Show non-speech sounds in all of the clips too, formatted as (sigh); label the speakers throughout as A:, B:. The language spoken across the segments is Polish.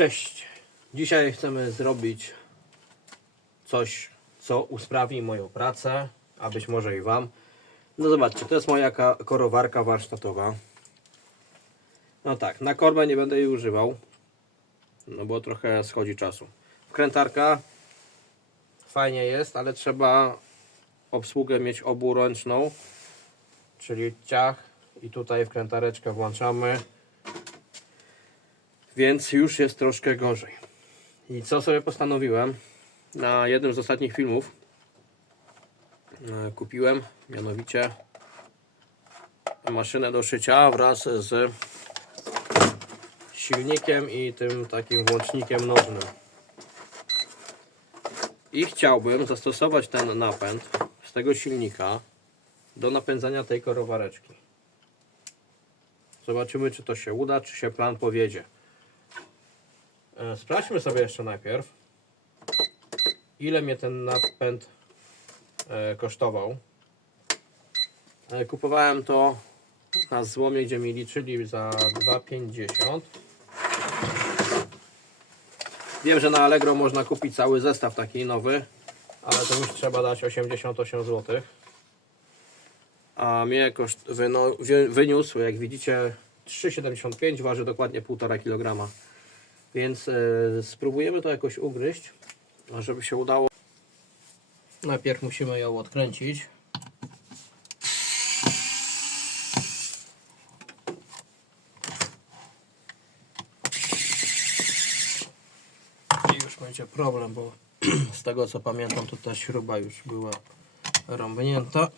A: Cześć! Dzisiaj chcemy zrobić coś, co usprawni moją pracę, a być może i Wam. No zobaczcie, to jest moja ka- korowarka warsztatowa. No tak, na korbę nie będę jej używał, no bo trochę schodzi czasu. Wkrętarka fajnie jest, ale trzeba obsługę mieć oburęczną, czyli ciach i tutaj wkrętareczkę włączamy więc już jest troszkę gorzej. I co sobie postanowiłem? Na jednym z ostatnich filmów e, kupiłem mianowicie maszynę do szycia wraz z silnikiem i tym takim włącznikiem nożnym. I chciałbym zastosować ten napęd z tego silnika do napędzania tej korowareczki. Zobaczymy, czy to się uda, czy się plan powiedzie. E, Sprawdźmy sobie jeszcze najpierw, ile mnie ten napęd e, kosztował. E, Kupowałem to na złomie, gdzie mi liczyli za 2,50. Wiem, że na Allegro można kupić cały zestaw taki nowy, ale to już trzeba dać 88 zł. A mnie koszt wyniósł, jak widzicie, 3,75, waży dokładnie 1,5 kg. Więc e, spróbujemy to jakoś ugryźć, żeby się udało. Najpierw musimy ją odkręcić. I już będzie problem, bo (clears throat) z tego co pamiętam, to ta śruba już była rąbnięta.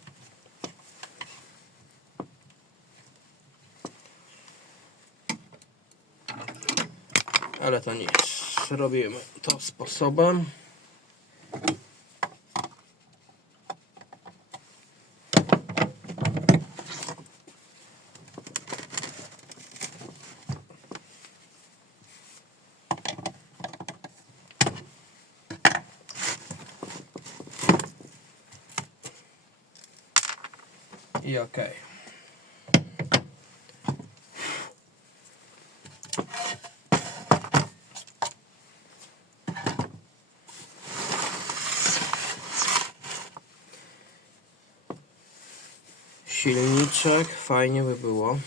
A: Ale to nic. Robimy to sposobem. I okej. Silniczek, fajnie by było.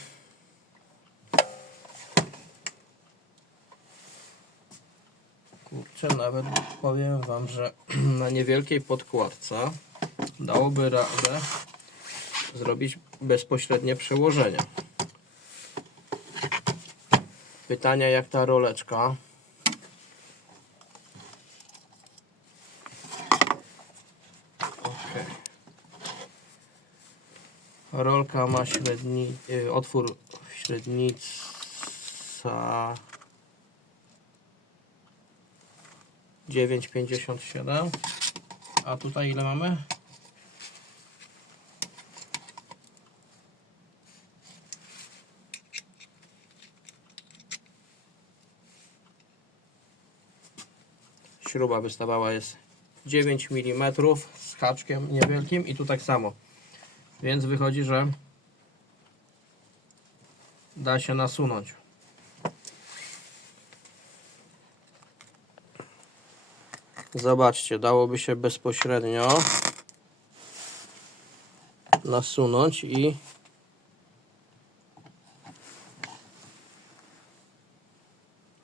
A: Kurczę, nawet powiem Wam, że (clears throat) na niewielkiej podkładce dałoby radę zrobić bezpośrednie przełożenie. Pytania jak ta roleczka. Okej. Rolka ma średni, y, otwór średnica 9,57 a tutaj ile mamy? Śruba wystawała jest 9 mm z haczkiem niewielkim i tu tak samo. Więc wychodzi, że da się nasunąć. Zobaczcie, dałoby się bezpośrednio nasunąć i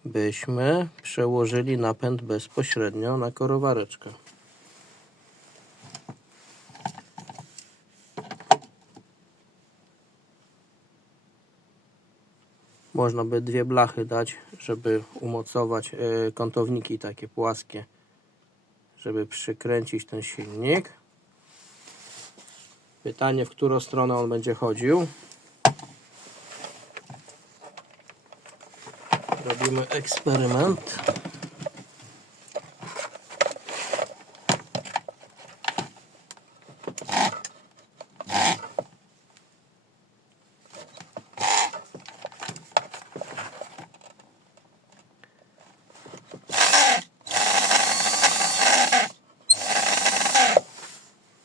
A: byśmy przełożyli napęd bezpośrednio na korowareczkę. Można by dwie blachy dać, żeby umocować e, kątowniki takie płaskie, żeby przykręcić ten silnik. Pytanie, w którą stronę on będzie chodził. Robimy eksperyment.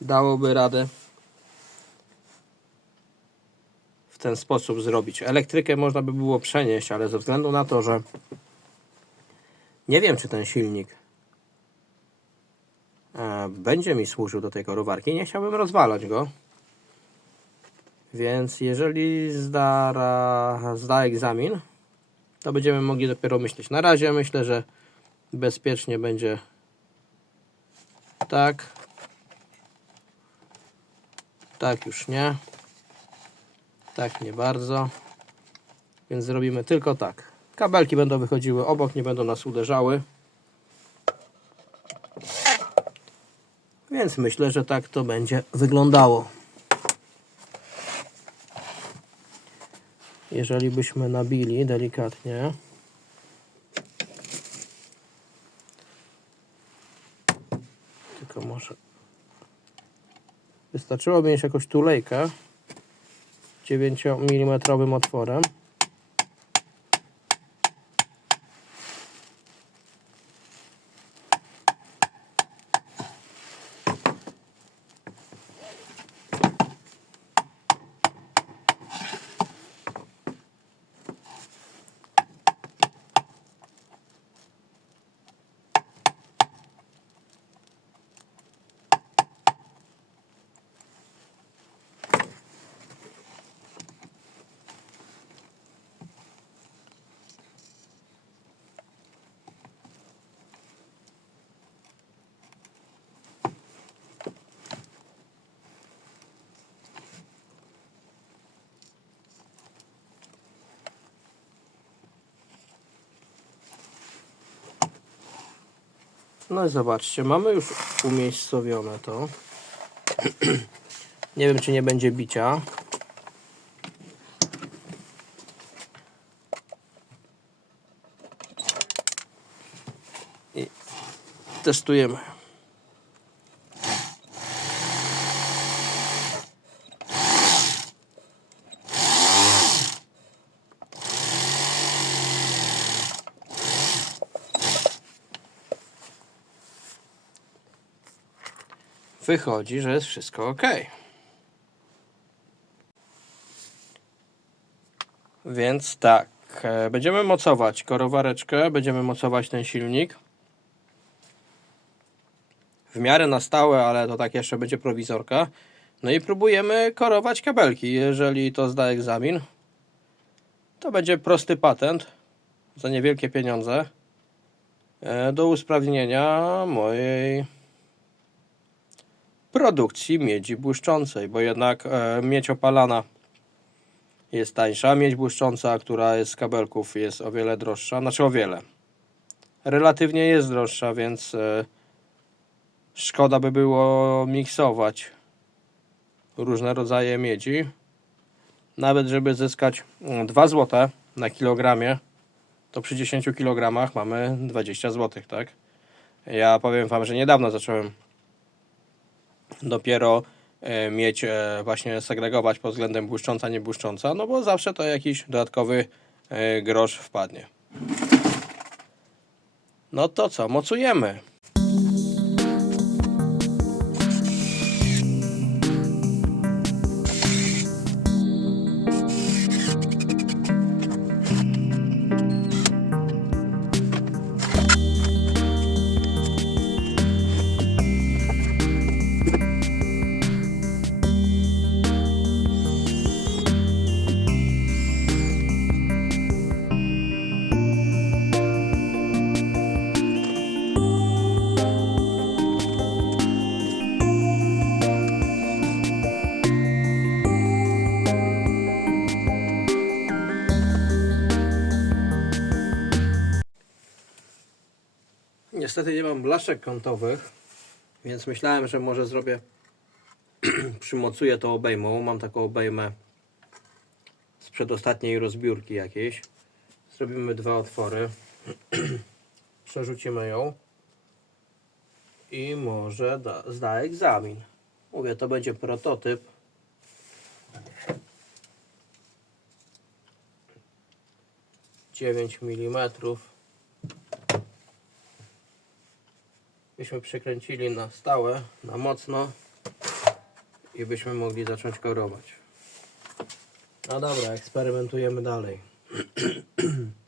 A: Dałoby radę w ten sposób zrobić. Elektrykę można by było przenieść, ale ze względu na to, że Nie wiem, czy ten silnik e, będzie mi służył do tej korowarki. Nie chciałbym rozwalać go. Więc jeżeli zda, zda egzamin, to będziemy mogli dopiero myśleć. Na razie myślę, że bezpiecznie będzie tak. Tak już nie. Tak nie bardzo. Więc zrobimy tylko tak. Kabelki będą wychodziły obok, nie będą nas uderzały. Więc myślę, że tak to będzie wyglądało. Jeżeli byśmy nabili delikatnie. Tylko może wystarczyłoby mieć jakąś tulejkę 9 mm otworem. No i zobaczcie, mamy już umiejscowione to. nie wiem, czy nie będzie bicia. I testujemy. Wychodzi, że jest wszystko ok. Więc tak, e, będziemy mocować korowareczkę, będziemy mocować ten silnik. W miarę na stałe, ale to tak jeszcze będzie prowizorka. No i próbujemy korować kabelki. Jeżeli to zda egzamin, to będzie prosty patent za niewielkie pieniądze e, do usprawnienia mojej produkcji miedzi błyszczącej, bo jednak e, miedź opalana jest tańsza, miedź błyszcząca, która jest z kabelków jest o wiele droższa, znaczy o wiele. Relatywnie jest droższa, więc e, szkoda by było miksować różne rodzaje miedzi. Nawet żeby zyskać mm, 2 zł na kilogramie, to przy 10 kg mamy 20 zł, tak? Ja powiem Wam, że niedawno zacząłem dopiero e, mieć e, właśnie segregować pod względem błyszcząca, nie błyszcząca, no bo zawsze to jakiś dodatkowy e, grosz wpadnie. No to co, mocujemy. Niestety nie mam blaszek kątowych, więc myślałem, że może zrobię, (clears throat) przymocuję to obejmą. Mam taką obejmę z przedostatniej rozbiórki jakiejś. Zrobimy dwa otwory. (clears throat) Przerzucimy ją. I może da, zda egzamin. Mówię, to będzie prototyp. Dziewięć milimetrów. Byśmy przykręcili na stałe, na mocno i byśmy mogli zacząć korować. No dobra, eksperymentujemy dalej. (clears throat)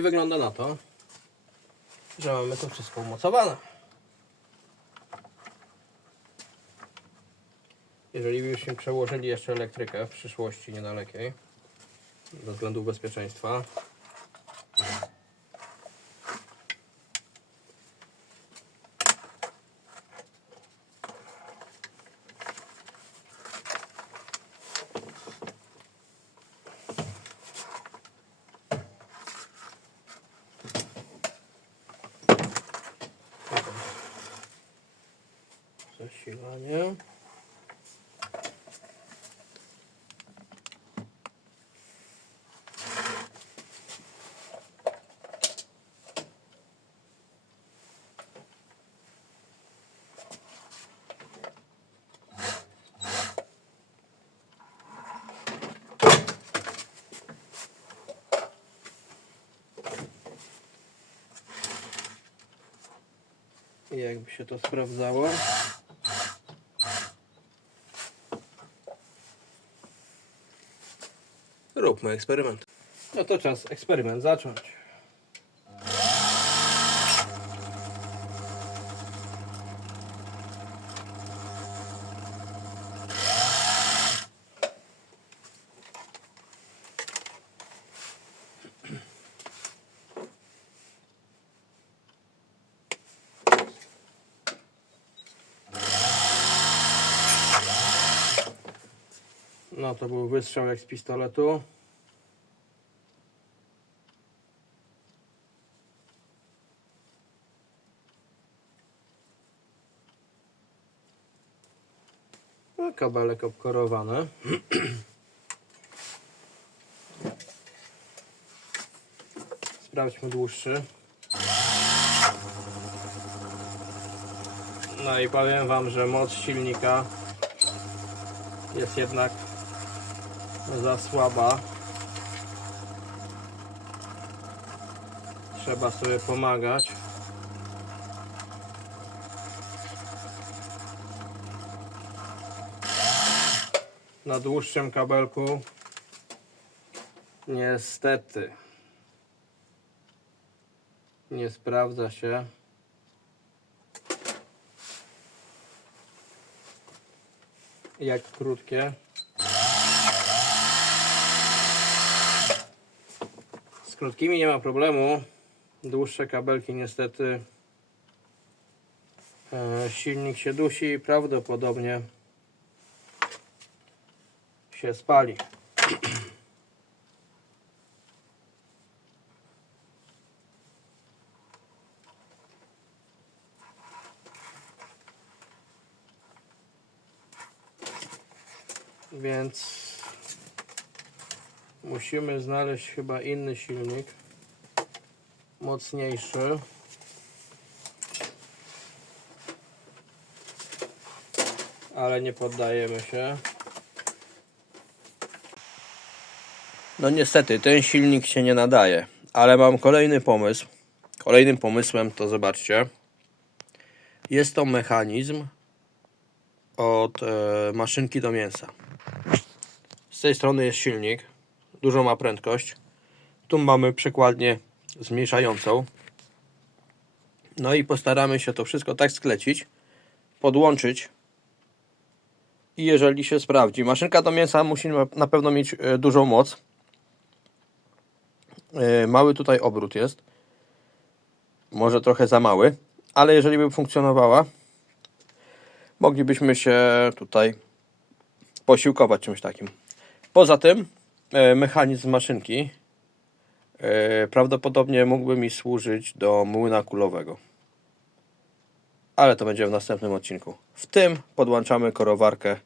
A: wygląda na to, że mamy to wszystko umocowane. Jeżeli byśmy przełożyli jeszcze elektrykę w przyszłości niedalekiej, ze względów bezpieczeństwa, zasilanie. I jakby się to sprawdzało. Róbmy eksperyment. No to czas eksperyment zacząć. No to był wystrzał jak z pistoletu. No, kabelek obkorowany. (clears throat) Sprawdźmy dłuższy. No i powiem Wam, że moc silnika jest jednak za słaba. Trzeba sobie pomagać. Na dłuższym kabelku niestety nie sprawdza się. Jak krótkie. Krótkimi nie ma problemu. Dłuższe kabelki niestety e, silnik się dusi i prawdopodobnie się spali. (clears throat) Więc musimy znaleźć chyba inny silnik, mocniejszy. Ale nie poddajemy się. No niestety, ten silnik się nie nadaje, ale mam kolejny pomysł. Kolejnym pomysłem to zobaczcie. Jest to mechanizm od e, maszynki do mięsa. Z tej strony jest silnik, dużą ma prędkość. Tu mamy przykładnię zmniejszającą. No i postaramy się to wszystko tak sklecić, podłączyć. I jeżeli się sprawdzi, maszynka do mięsa musi na- pewno mieć e, dużą moc. E, Mały tutaj obrót jest. Może trochę za mały, ale jeżeli by funkcjonowała, moglibyśmy się tutaj posiłkować czymś takim. Poza tym mechanizm maszynki e, prawdopodobnie mógłby mi służyć do młyna kulowego. Ale to będzie w następnym odcinku. W tym podłączamy korowarkę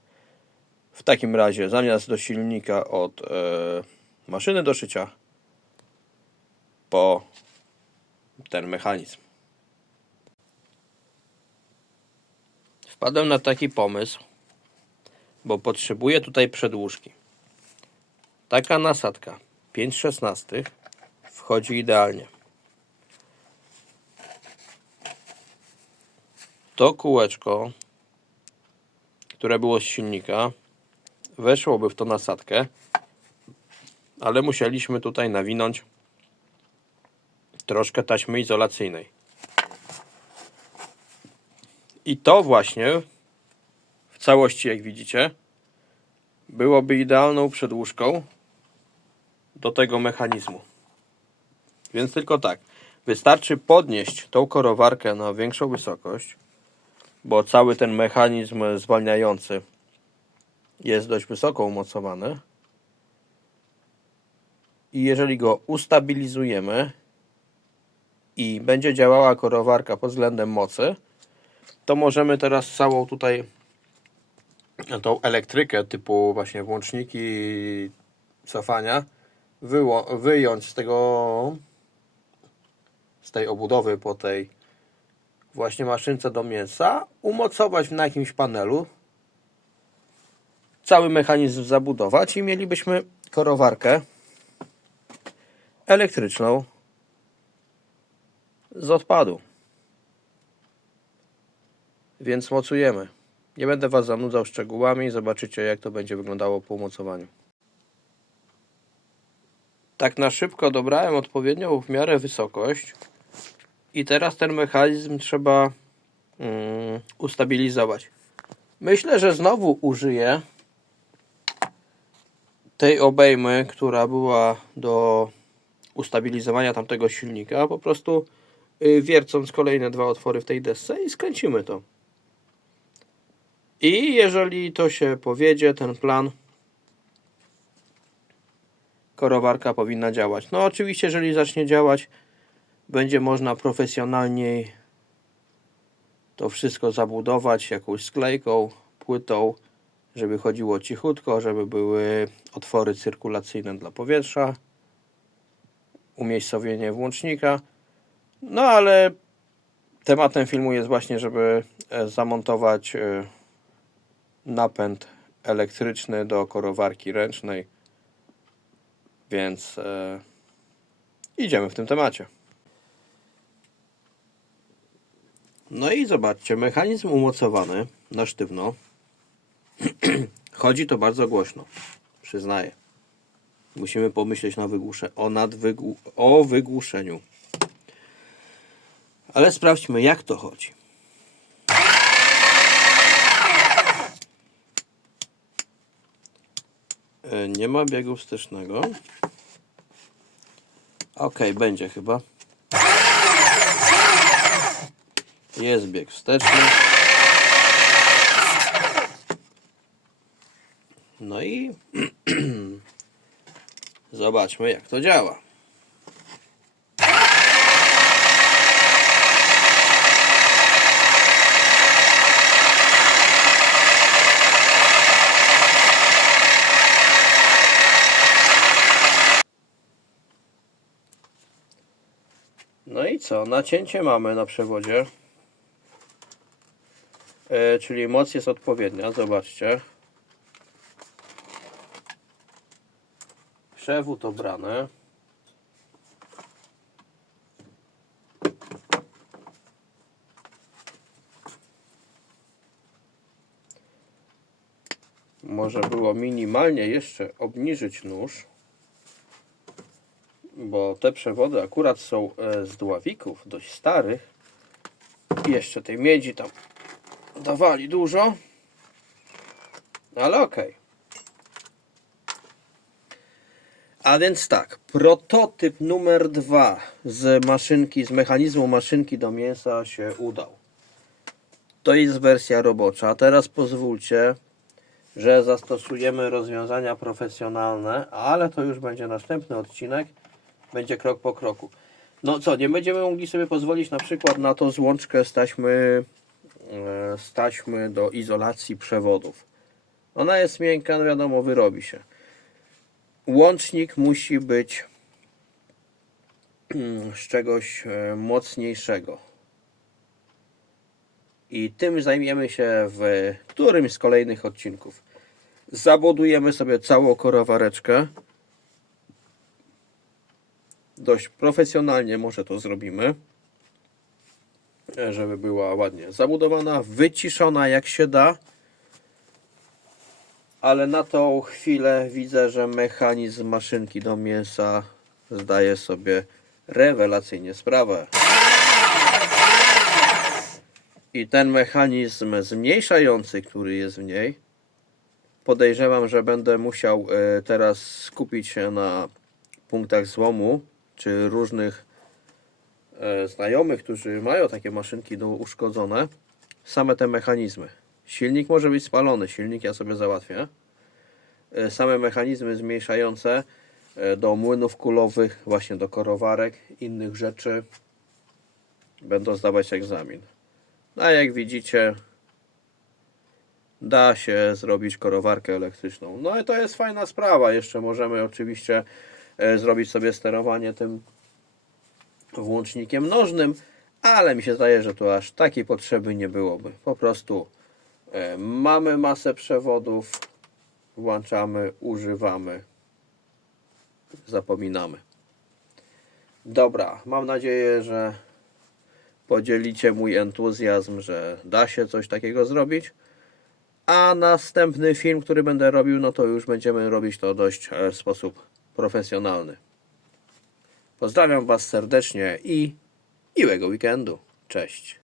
A: w takim razie zamiast do silnika od e, maszyny do szycia po ten mechanizm. Wpadłem na taki pomysł, bo potrzebuję tutaj przedłużki. Taka nasadka 5,16 wchodzi idealnie. To kółeczko, które było z silnika, weszłoby w tą nasadkę, ale musieliśmy tutaj nawinąć troszkę taśmy izolacyjnej. I to właśnie w całości, jak widzicie, byłoby idealną przedłużką do tego mechanizmu. Więc tylko tak, wystarczy podnieść tą korowarkę na większą wysokość, bo cały ten mechanizm zwalniający jest dość wysoko umocowany. I jeżeli go ustabilizujemy i będzie działała korowarka pod względem mocy, to możemy teraz całą tutaj tą elektrykę typu właśnie włączniki cofania wyjąć z tego z tej obudowy po tej właśnie maszynce do mięsa, umocować na jakimś panelu, cały mechanizm zabudować i mielibyśmy korowarkę elektryczną z odpadu. Więc mocujemy. Nie będę Was zanudzał szczegółami, zobaczycie jak to będzie wyglądało po umocowaniu. Tak na szybko dobrałem odpowiednią w miarę wysokość i teraz ten mechanizm trzeba mm, ustabilizować. Myślę, że znowu użyję tej obejmy, która była do ustabilizowania tamtego silnika, po prostu y, wiercąc kolejne dwa otwory w tej desce i skręcimy to. I jeżeli to się powiedzie, ten plan, korowarka powinna działać. No oczywiście, jeżeli zacznie działać, będzie można profesjonalniej to wszystko zabudować jakąś sklejką, płytą, żeby chodziło cichutko, żeby były otwory cyrkulacyjne dla powietrza, umiejscowienie włącznika. No ale tematem filmu jest właśnie, żeby e, zamontować e, napęd elektryczny do korowarki ręcznej. Więc e, idziemy w tym temacie. No i zobaczcie, mechanizm umocowany na sztywno. (clears throat) Chodzi to bardzo głośno, przyznaję. Musimy pomyśleć na wygłusze, o, nadwygłu, o wygłuszeniu. Ale sprawdźmy, jak to chodzi. Nie ma biegu wstecznego. Ok, będzie chyba. Jest bieg wsteczny. No i (clears throat) zobaczmy jak to działa. No i co? Nacięcie mamy na przewodzie. E, czyli moc jest odpowiednia, zobaczcie. Przewód obrany. Może było minimalnie jeszcze obniżyć nóż, bo te przewody akurat są e, z dławików dość starych. Jeszcze tej miedzi tam dawali dużo, ale okej. A więc tak, prototyp numer dwa z maszynki, z mechanizmu maszynki do mięsa się udał. To jest wersja robocza. Teraz pozwólcie, że zastosujemy rozwiązania profesjonalne, ale to już będzie następny odcinek. Będzie krok po kroku. No co, nie będziemy mogli sobie pozwolić na przykład na to złączkę z taśmy, e, z taśmy do izolacji przewodów. Ona jest miękka, no wiadomo, wyrobi się. Łącznik musi być mm, z czegoś e, mocniejszego. I tym zajmiemy się w którymś z kolejnych odcinków. Zabudujemy sobie całą korowareczkę. Dość profesjonalnie może to zrobimy. Żeby była ładnie zabudowana, wyciszona jak się da. Ale na tą chwilę widzę, że mechanizm maszynki do mięsa zdaje sobie rewelacyjnie sprawę. I ten mechanizm zmniejszający, który jest w niej, podejrzewam, że będę musiał e, teraz skupić się na punktach złomu, czy różnych e, znajomych, którzy mają takie maszynki do uszkodzone, same te mechanizmy. Silnik może być spalony, silnik ja sobie załatwię. E, Same mechanizmy zmniejszające e, do młynów kulowych, właśnie do korowarek, innych rzeczy będą zdawać egzamin. No a jak widzicie, da się zrobić korowarkę elektryczną. No i to jest fajna sprawa. Jeszcze możemy oczywiście zrobić sobie sterowanie tym włącznikiem nożnym, ale mi się zdaje, że tu aż takiej potrzeby nie byłoby. Po prostu e, mamy masę przewodów, włączamy, używamy, zapominamy. Dobra, mam nadzieję, że podzielicie mój entuzjazm, że da się coś takiego zrobić. A następny film, który będę robił, no to już będziemy robić to dość e, w sposób profesjonalny. Pozdrawiam Was serdecznie i miłego weekendu. Cześć.